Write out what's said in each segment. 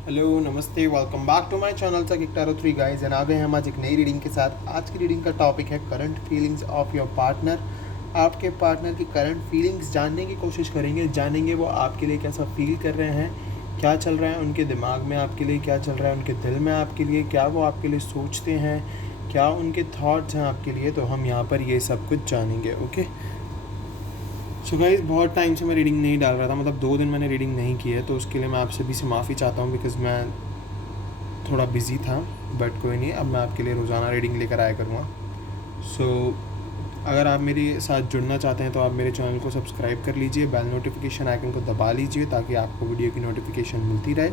Hello नमस्ते, welcome back to my channel तक tarot 3 guys. And आ गए हम आज एक नई रीडिंग के साथ। आज की रीडिंग का टॉपिक है current feelings of your partner. आपके पार्टनर की करंट फीलिंग्स जानने की कोशिश करेंगे, जानेंगे वो आपके लिए कैसा फील कर रहे हैं, क्या चल रहा है उनके दिमाग में आपके लिए, क्या चल रहा है उनके दिल में आपके लिए, क्या वो आपके लिए सोचते हैं, क्या उनके थॉट्स हैं आपके लिए। तो हम यहाँ पर ये सब कुछ जानेंगे। ओके सो गाइस, बहुत टाइम से मैं रीडिंग नहीं डाल रहा था, मतलब 2 दिन मैंने रीडिंग नहीं की है, तो उसके लिए मैं आप सभी से माफ़ी चाहता हूँ बिकॉज़ मैं थोड़ा बिज़ी था। बट कोई नहीं, अब मैं आपके लिए रोज़ाना रीडिंग लेकर आया करूँगा। सो अगर आप मेरे साथ जुड़ना चाहते हैं तो आप मेरे चैनल को सब्सक्राइब कर लीजिए, बेल नोटिफिकेशन आइकन को दबा लीजिए ताकि आपको वीडियो की नोटिफिकेशन मिलती रहे।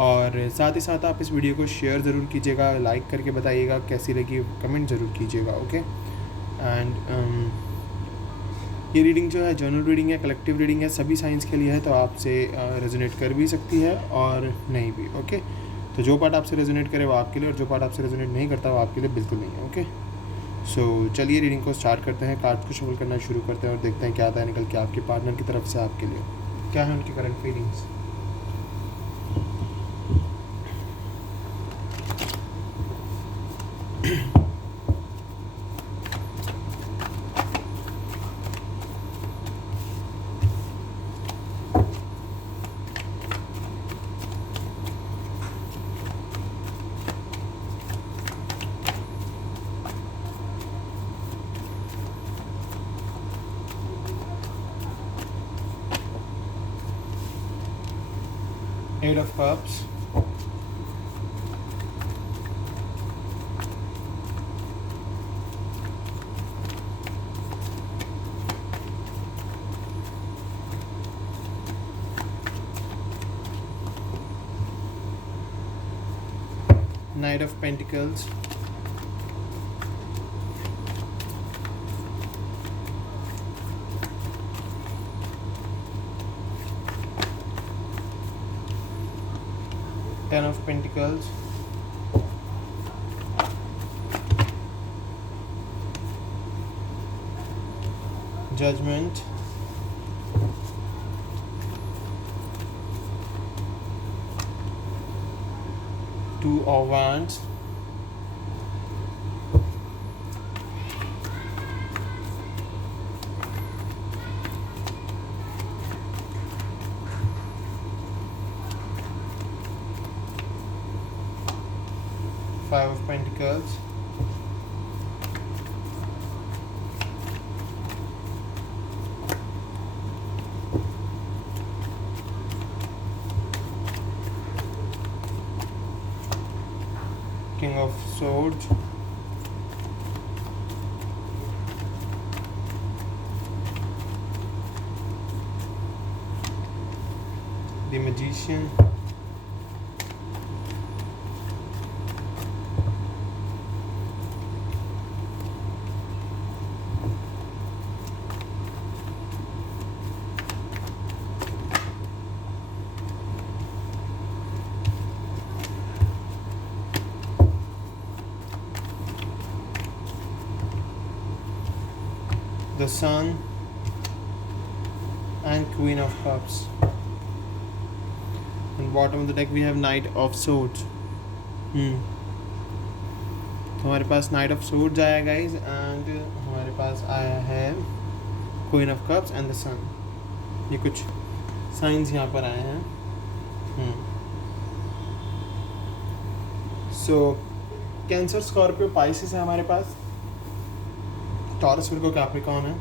और साथ ही साथ आप इस वीडियो को शेयर ज़रूर कीजिएगा, लाइक करके बताइएगा कैसी लगी, कमेंट ज़रूर कीजिएगा। ओके एंड ये रीडिंग जो है जर्नल रीडिंग है, कलेक्टिव रीडिंग है, सभी साइंस के लिए है, तो आपसे रेजोनेट कर भी सकती है और नहीं भी। ओके तो जो पार्ट आपसे रेजोनेट करे वो आपके लिए, और जो पार्ट आपसे रेजोनेट नहीं करता वो आपके लिए बिल्कुल नहीं है। ओके सो चलिए रीडिंग को स्टार्ट करते हैं, कार्ड्स को शफल करना शुरू करते हैं और देखते हैं क्या आता है निकल के आपके पार्टनर की तरफ से आपके लिए। क्या है उनकी current feelings. Eight of Cups, Knight of Pentacles, Ten of Pentacles, Judgment, Two of Wands, Five of Pentacles, King of Swords, the Magician, the Sun, and Queen of Cups. And bottom of the deck we have Knight of Swords. तो हमारे पास knight of swords आया guys, and हमारे पास आया है queen of cups and the sun. ये कुछ साइंस यहाँ पर आए हैं। सो कैंसर, स्कॉर्पियो, पाइसेस है हमारे पास, टॉरस, विर्गो, कैप्रिकॉर्न है,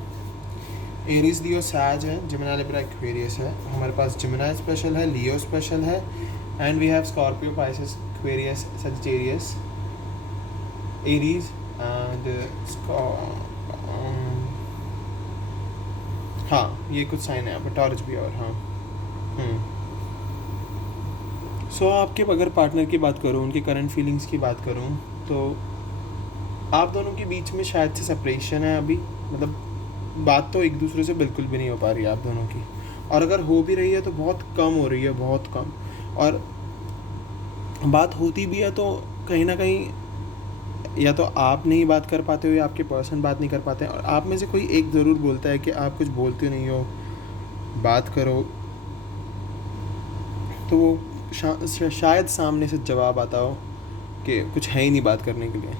एरीज, लियो, सैज है, जेमिनी, लिब्रा, एक्वेरियस है। हमारे पास जेमिनी स्पेशल है, लियो स्पेशल है, and we have Scorpio, Pisces, Aquarius, Sagittarius, Aries and हाँ ये कुछ साइन है यहाँ पर, टॉरस भी। और हाँ सो आपके अगर पार्टनर की बात करूँ, उनकी करंट फीलिंग्स की बात करूँ, तो आप दोनों के बीच में शायद से सेपरेशन है अभी, मतलब बात तो एक दूसरे से बिल्कुल भी नहीं हो पा रही है आप दोनों की, और अगर हो भी रही है तो बहुत कम हो रही है, बहुत कम। और बात होती भी है तो कहीं ना कहीं या तो आप नहीं बात कर पाते हो या आपके पर्सन बात नहीं कर पाते हैं, और आप में से कोई एक ज़रूर बोलता है कि आप कुछ बोलते नहीं हो, बात करो। तो वो शायद सामने से जवाब आता हो कि कुछ है ही नहीं बात करने के लिए।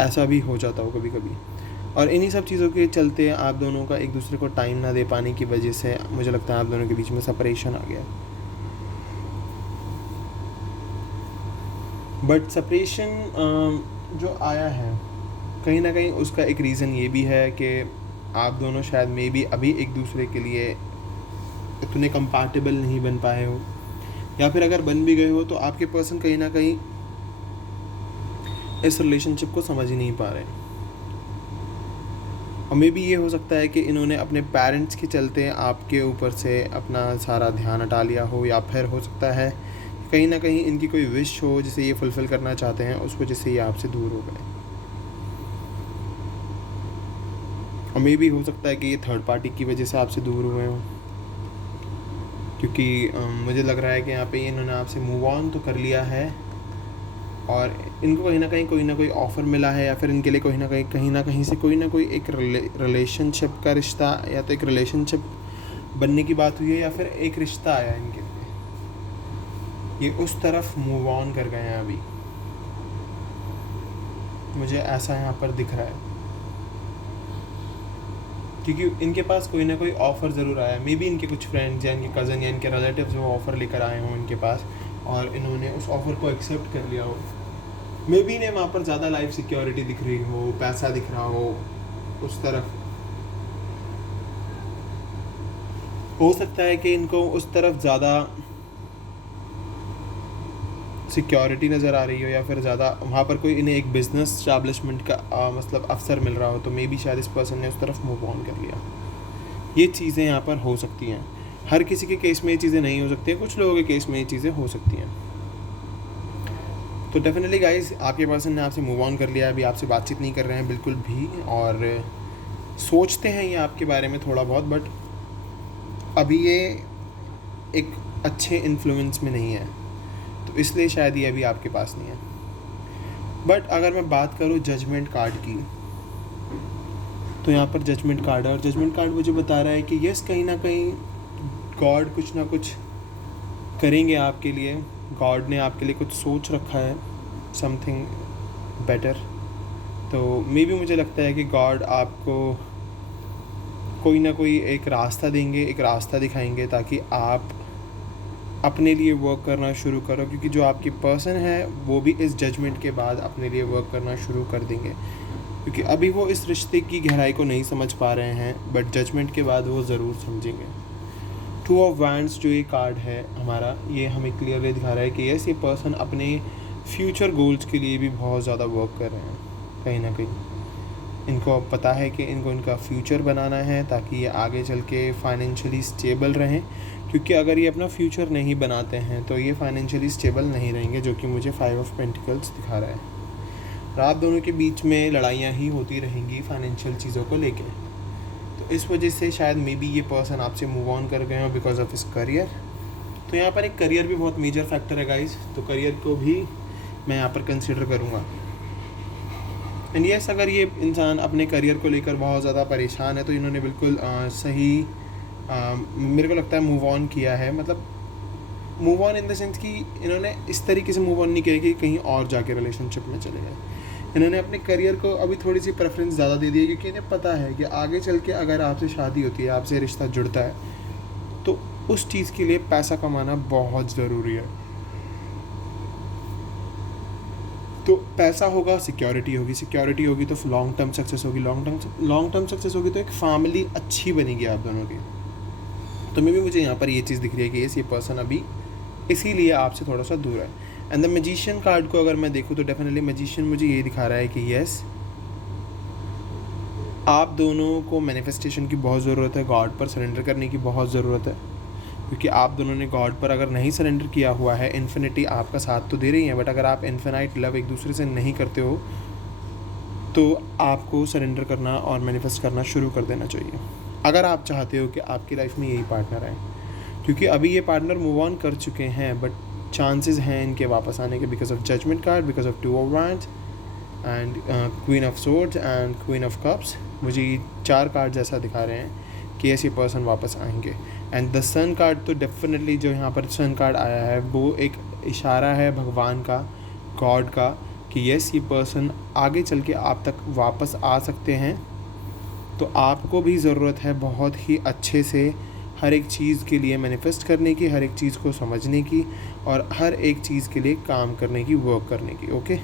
ऐसा भी हो जाता हो कभी कभी, और इन्हीं सब चीज़ों के चलते आप दोनों का एक दूसरे को टाइम ना दे पाने की वजह से मुझे लगता है आप दोनों के बीच में सेपरेशन आ गया। बट सेपरेशन जो आया है कहीं ना कहीं उसका एक रीज़न ये भी है कि आप दोनों शायद मे बी अभी एक दूसरे के लिए इतने कंपैटिबल नहीं बन पाए हो, या फिर अगर बन भी गए हो तो आपके पर्सन कहीं ना कहीं इस रिलेशनशिप को समझ ही नहीं पा रहे। और मे बी ये हो सकता है कि इन्होंने अपने पेरेंट्स के चलते आपके ऊपर से अपना सारा ध्यान हटा लिया हो, या फिर हो सकता है कहीं ना कहीं इनकी कोई विश हो जिसे ये फुलफ़िल करना चाहते हैं, उस वजह से ये आपसे दूर हो गए। और मे भी हो सकता है कि ये थर्ड पार्टी की वजह से आपसे दूर हुए हों, क्योंकि मुझे लग रहा है कि यहाँ पे इन्होंने आपसे मूव ऑन तो कर लिया है, और इनको कहीं ना कोई ऑफ़र मिला है, या फिर इनके लिए कहीं ना कहीं से कोई ना कोई एक रिलेशनशिप का रिश्ता, या तो एक रिलेशनशिप बनने की बात हुई है, या फिर एक रिश्ता आया है इनके लिए। ये उस तरफ मूव ऑन कर गए हैं अभी, मुझे ऐसा यहाँ पर दिख रहा है, क्योंकि इनके पास कोई ना कोई ऑफ़र ज़रूर आया है। मे बी इनके कुछ फ्रेंड्स या इनके कज़न या इनके रिलेटिव्स वो ऑफ़र लेकर आए हों इनके पास, और इन्होंने उस ऑफ़र को एक्सेप्ट कर लिया हो। मे बी इन्हें वहाँ पर ज़्यादा लाइफ सिक्योरिटी दिख रही हो, पैसा दिख रहा हो उस तरफ। हो सकता है कि इनको उस तरफ ज़्यादा सिक्योरिटी नज़र आ रही हो, या फिर ज़्यादा वहाँ पर कोई इन्हें एक बिज़नेस इस्टेब्लिशमेंट का मतलब अवसर मिल रहा हो, तो मे बी शायद इस पर्सन ने उस तरफ मूव ऑन कर लिया। ये चीज़ें यहाँ पर हो सकती हैं। हर किसी के केस में ये चीज़ें नहीं हो सकती हैं, कुछ लोगों के केस में ये चीज़ें हो सकती हैं। तो डेफिनेटली गाइस, आपके पर्सन ने आपसे मूव ऑन कर लिया, अभी आपसे बातचीत नहीं कर रहे हैं बिल्कुल भी, और सोचते हैं ये आपके बारे में थोड़ा बहुत, बट अभी ये एक अच्छे इन्फ्लुएंस में नहीं है, तो इसलिए शायद ये अभी आपके पास नहीं है। बट अगर मैं बात करूँ जजमेंट कार्ड की, तो यहाँ पर जजमेंट कार्ड है, और जजमेंट कार्ड मुझे बता रहा है कि यस, कहीं ना कहीं गॉड कुछ ना कुछ करेंगे आपके लिए। गॉड ने आपके लिए कुछ सोच रखा है, समथिंग बेटर। तो मे बी मुझे लगता है कि गॉड आपको कोई ना कोई एक रास्ता देंगे, एक रास्ता दिखाएंगे, ताकि आप अपने लिए वर्क करना शुरू करो, क्योंकि जो आपकी पर्सन है वो भी इस जजमेंट के बाद अपने लिए वर्क करना शुरू कर देंगे, क्योंकि अभी वो इस रिश्ते की गहराई को नहीं समझ पा रहे हैं, बट जजमेंट के बाद वो ज़रूर समझेंगे। टू ऑफ वैंड्स जो ये कार्ड है हमारा, ये हमें क्लियरली दिखा रहा है कि यस, ये पर्सन अपने फ्यूचर गोल्स के लिए भी बहुत ज़्यादा वर्क कर रहे हैं। कहीं ना कहीं इनको पता है कि इनको इनका फ्यूचर बनाना है, ताकि ये आगे चल के फाइनेंशियली स्टेबल रहें, क्योंकि अगर ये अपना फ्यूचर नहीं बनाते हैं तो ये फाइनेंशियली स्टेबल नहीं रहेंगे, जो कि मुझे 5 ऑफ पेंटिकल्स दिखा रहा है। और आप दोनों के बीच में लड़ाइयाँ ही होती रहेंगी फाइनेंशियल चीज़ों को लेके, तो इस वजह से शायद मे बी ये पर्सन आपसे मूव ऑन कर गए हो बिकॉज ऑफ हिस करियर। तो यहाँ पर एक करियर भी बहुत मेजर फैक्टर है गाइस, तो करियर को भी मैं यहाँ पर कंसिडर करूँगा। एंड यस, अगर ये इंसान अपने करियर को लेकर बहुत ज़्यादा परेशान है, तो इन्होंने बिल्कुल सही मेरे को लगता है मूव ऑन किया है। मतलब move on in the sense कि इन्होंने इस तरीके से मूव ऑन नहीं किया कि कहीं और जाके रिलेशनशिप में चले गए। इन्होंने अपने करियर को अभी थोड़ी सी प्रेफरेंस ज़्यादा दे दी है, क्योंकि इन्हें पता है कि आगे चल के अगर आपसे शादी होती है, आपसे रिश्ता जुड़ता है, तो उस चीज़ के लिए पैसा कमाना बहुत ज़रूरी है। तो पैसा होगा, सिक्योरिटी होगी, सिक्योरिटी होगी तो लॉन्ग टर्म सक्सेस होगी, लॉन्ग टर्म सक्सेस होगी तो एक फैमिली अच्छी बनेगी आप दोनों की। तो मे भी मुझे यहाँ पर ये चीज़ दिख रही है कि ये पर्सन अभी इसीलिए आपसे थोड़ा सा दूर है। एंड द मैजिशियन कार्ड को अगर मैं देखूँ तो डेफिनेटली मैजिशियन मुझे ये दिखा रहा है कि यस, आप दोनों को मैनिफेस्टेशन की बहुत ज़रूरत है, गॉड पर सरेंडर करने की बहुत ज़रूरत है, क्योंकि आप दोनों ने गॉड पर अगर नहीं सरेंडर किया हुआ है, इन्फिनिटी आपका साथ तो दे रही है, बट अगर आप इन्फिनाइट लव एक दूसरे से नहीं करते हो, तो आपको सरेंडर करना और मैनिफेस्ट करना शुरू कर देना चाहिए, अगर आप चाहते हो कि आपकी लाइफ में यही पार्टनर है। क्योंकि अभी ये पार्टनर मूव ऑन कर चुके हैं, बट चांसेस हैं इनके वापस आने के, because of judgement card, because of 2 of wands and queen of swords and queen of cups. मुझे 4 कार्ड्स ऐसा दिखा रहे हैं कि ऐसे पर्सन वापस आएंगे। एंड द सन कार्ड तो डेफिनेटली जो यहाँ पर सन कार्ड आया है वो एक इशारा है भगवान का, गॉड का, कि यस ये पर्सन आगे चल के आप तक वापस आ सकते हैं। तो आपको भी ज़रूरत है बहुत ही अच्छे से हर एक चीज़ के लिए मैनिफेस्ट करने की, हर एक चीज़ को समझने की और हर एक चीज़ के लिए काम करने की, वर्क करने की। Okay.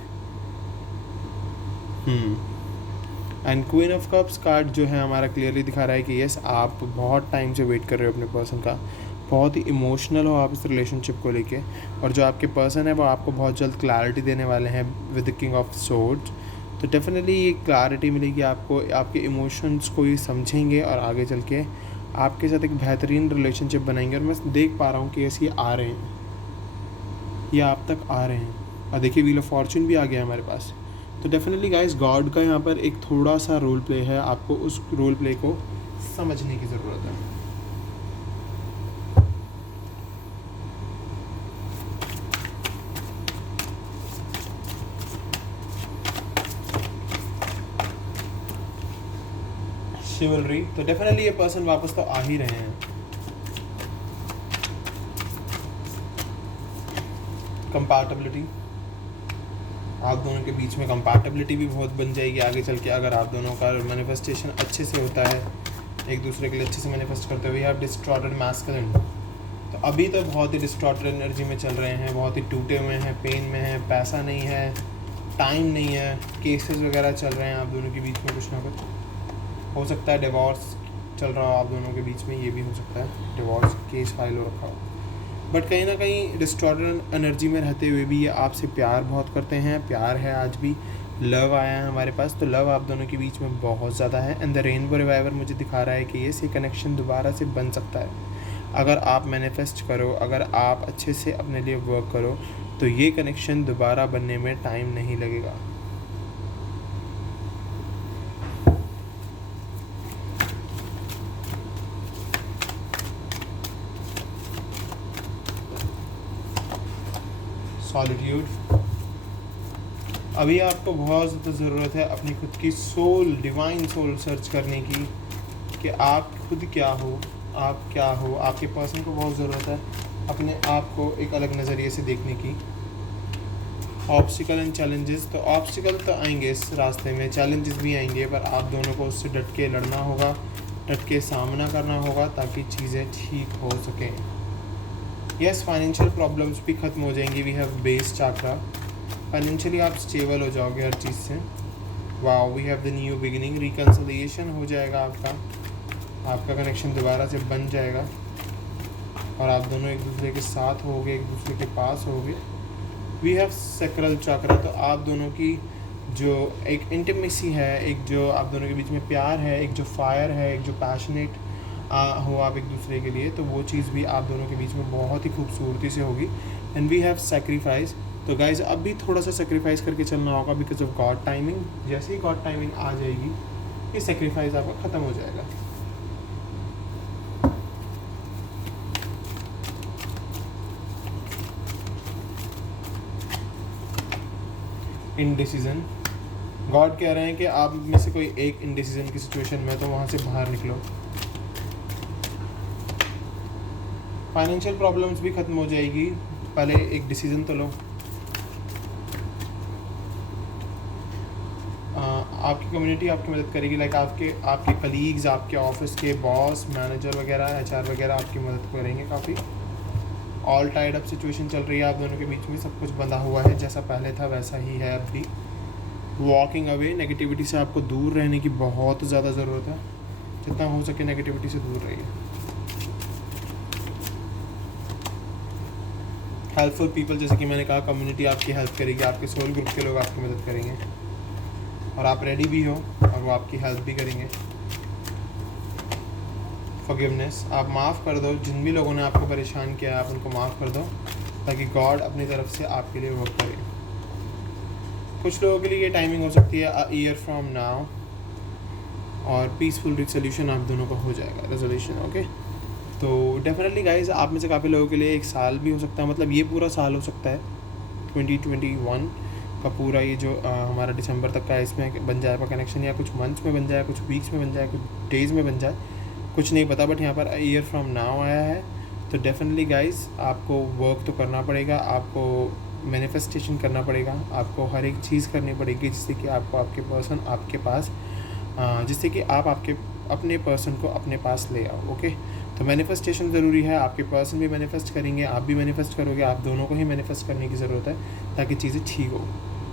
And queen of cups card जो है हमारा क्लियरली दिखा रहा है कि यस आप बहुत टाइम से वेट कर रहे हो अपने पर्सन का, बहुत ही इमोशनल हो आप इस रिलेशनशिप को लेके, और जो आपके पर्सन है वो आपको बहुत जल्द क्लैरिटी देने वाले हैं with the king of swords. तो डेफिनेटली ये क्लैरिटी मिलेगी आपको, आपके इमोशंस को ये समझेंगे और आगे चल के आपके साथ एक बेहतरीन रिलेशनशिप बनाएंगे। और मैं देख पा रहा हूँ कि ऐसे ये आ रहे हैं, ये आप तक आ रहे हैं। और देखिए व्हील ऑफ फॉर्चून भी आ गया हमारे पास। तो डेफिनेटली गाइस गॉड का यहाँ पर एक थोड़ा सा रोल प्ले है, आपको उस रोल प्ले को समझने की ज़रूरत है। शिवलरी, तो डेफिनेटली ये पर्सन वापस तो आ ही रहे हैं। कंपैटिबिलिटी, आप दोनों के बीच में कंपैटिबिलिटी भी बहुत बन जाएगी आगे चल के, अगर आप दोनों का मैनिफेस्टेशन अच्छे से होता है, एक दूसरे के लिए अच्छे से मैनिफेस्ट करते हुए। आप डिस्टॉर्टेड मैस्कुलिन, तो अभी तो बहुत ही डिस्टॉर्टेड एनर्जी में चल रहे हैं, बहुत ही टूटे हुए हैं, पेन में हैं, पैसा नहीं है, टाइम नहीं है, केसेस वगैरह चल रहे हैं आप दोनों के बीच में, कुछ ना कुछ हो सकता है। डिवोर्स चल रहा हो आप दोनों के बीच में, ये भी हो सकता है, डिवोर्स केस फाइल हो रखा हो। बट कहीं ना कहीं डिस्टॉर्टेड एनर्जी में रहते हुए भी ये आपसे प्यार बहुत करते हैं, प्यार है आज भी, लव आया है हमारे पास, तो लव आप दोनों के बीच में बहुत ज़्यादा है। एंड द रेनबो रिवाइवर मुझे दिखा रहा है कि ये कनेक्शन दोबारा से बन सकता है अगर आप मैनिफेस्ट करो, अगर आप अच्छे से अपने लिए वर्क करो, तो ये कनेक्शन दोबारा बनने में टाइम नहीं लगेगा। सॉलिट्यूड, अभी आपको बहुत ज़्यादा ज़रूरत है अपनी खुद की सोल, डिवाइन सोल सर्च करने की, कि आप खुद क्या हो, आप क्या हो। आपके पर्सन को बहुत ज़रूरत है अपने आप को एक अलग नज़रिए से देखने की। ऑब्स्टिकल एंड चैलेंजेस, तो ऑब्स्टिकल तो आएंगे इस रास्ते में, चैलेंजेस भी आएंगे, पर आप दोनों को उससे डट के लड़ना होगा, डट के सामना करना होगा ताकि चीज़ें ठीक हो सकें। यस, फाइनेंशियल प्रॉब्लम्स भी ख़त्म हो जाएंगी। We have base chakra, financially आप स्टेबल हो जाओगे हर चीज़ से। Wow, we have the new beginning, reconciliation हो जाएगा आपका कनेक्शन दोबारा से बन जाएगा और आप दोनों एक दूसरे के साथ होगे, एक दूसरे के पास होगे। वी हैव सैक्रल चाक्रा, तो आप दोनों की जो एक इंटीमेसी है, एक जो आप दोनों के बीच में प्यार है, एक जो फायर है, एक जो पैशनेट हो आप एक दूसरे के लिए, तो वो चीज़ भी आप दोनों के बीच में बहुत ही खूबसूरती से होगी। एंड वी हैव सेक्रीफाइस, तो गाइज अब भी थोड़ा सा सेक्रीफाइस करके चलना होगा बिकॉज ऑफ गॉड टाइमिंग। जैसे ही गॉड टाइमिंग आ जाएगी ये सेक्रीफाइस आपका ख़त्म हो जाएगा। इनडिसीजन, गॉड कह रहे हैं कि आप में से कोई एक इनडिसीजन की सिचुएशन में, तो वहाँ से बाहर निकलो। फाइनेंशियल प्रॉब्लम्स भी ख़त्म हो जाएगी, पहले एक डिसीज़न तो लो। आपकी कम्युनिटी आपकी मदद करेगी, लाइक आपके कलीग्स, आपके ऑफिस के बॉस, मैनेजर वगैरह, HR वगैरह आपकी मदद करेंगे काफ़ी। ऑल टाइड अप सिचुएशन चल रही है आप दोनों के बीच में, सब कुछ बंधा हुआ है, जैसा पहले था वैसा ही है अब भी। वॉकिंग अवे, नेगेटिविटी से आपको दूर रहने की बहुत ज़्यादा ज़रूरत है, जितना हो सके नेगेटिविटी से दूर रहिए। हेल्पफुल पीपल, जैसे कि मैंने कहा कम्युनिटी आपकी हेल्प करेगी, आपके सोल ग्रुप के लोग आपकी मदद करेंगे और आप रेडी भी हो और वो आपकी हेल्प भी करेंगे। फॉरगिवनेस, आप माफ़ कर दो, जिन भी लोगों ने आपको परेशान किया है आप उनको माफ़ कर दो ताकि गॉड अपनी तरफ से आपके लिए वर्क करे। कुछ लोगों के लिए ये टाइमिंग हो सकती है अ ईयर फ्रॉम नाउ, और पीसफुल रिसोल्यूशन आप दोनों का हो जाएगा, रेजोल्यूशन। ओके, तो डेफिनेटली गाइज आप में से काफ़ी लोगों के लिए एक साल भी हो सकता है, मतलब ये पूरा साल हो सकता है 2021 का पूरा, ये जो हमारा दिसंबर तक का इसमें बन जाएगा कनेक्शन, या कुछ मंथ्स में बन जाए, कुछ वीक्स में बन जाए, कुछ डेज़ में बन जाए, कुछ नहीं पता, बट यहाँ पर अ ईयर फ्रॉम नाउ आया है। तो डेफिनेटली गाइस आपको वर्क तो करना पड़ेगा, आपको मैनिफेस्टेशन करना पड़ेगा, आपको हर एक चीज़ करनी पड़ेगी जिससे कि आपको आपके पर्सन आपके पास जिससे कि आप आपके अपने पर्सन को अपने पास ले आओ। ओके, तो मैनिफेस्टेशन ज़रूरी है, आपके पर्सन भी मैनिफेस्ट करेंगे, आप भी मैनिफेस्ट करोगे, आप दोनों को ही मैनिफेस्ट करने की ज़रूरत है ताकि चीज़ें ठीक हो।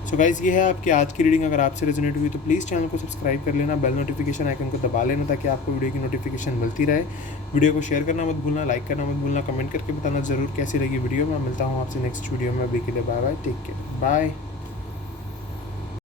सो गाइज़ ये है आपकी आज की रीडिंग। अगर आपसे रेजोनेट हुई तो प्लीज़ चैनल को सब्सक्राइब कर लेना, बेल नोटिफिकेशन आइकन को दबा लेना ताकि आपको वीडियो की नोटिफिकेशन मिलती रहे। वीडियो को शेयर करना मत भूलना, लाइक करना मत भूलना, कमेंट करके बताना ज़रूर कैसी लगी वीडियो। मैं मिलता हूँ आपसे नेक्स्ट वीडियो में। अभी के लिए bye bye, take care, bye.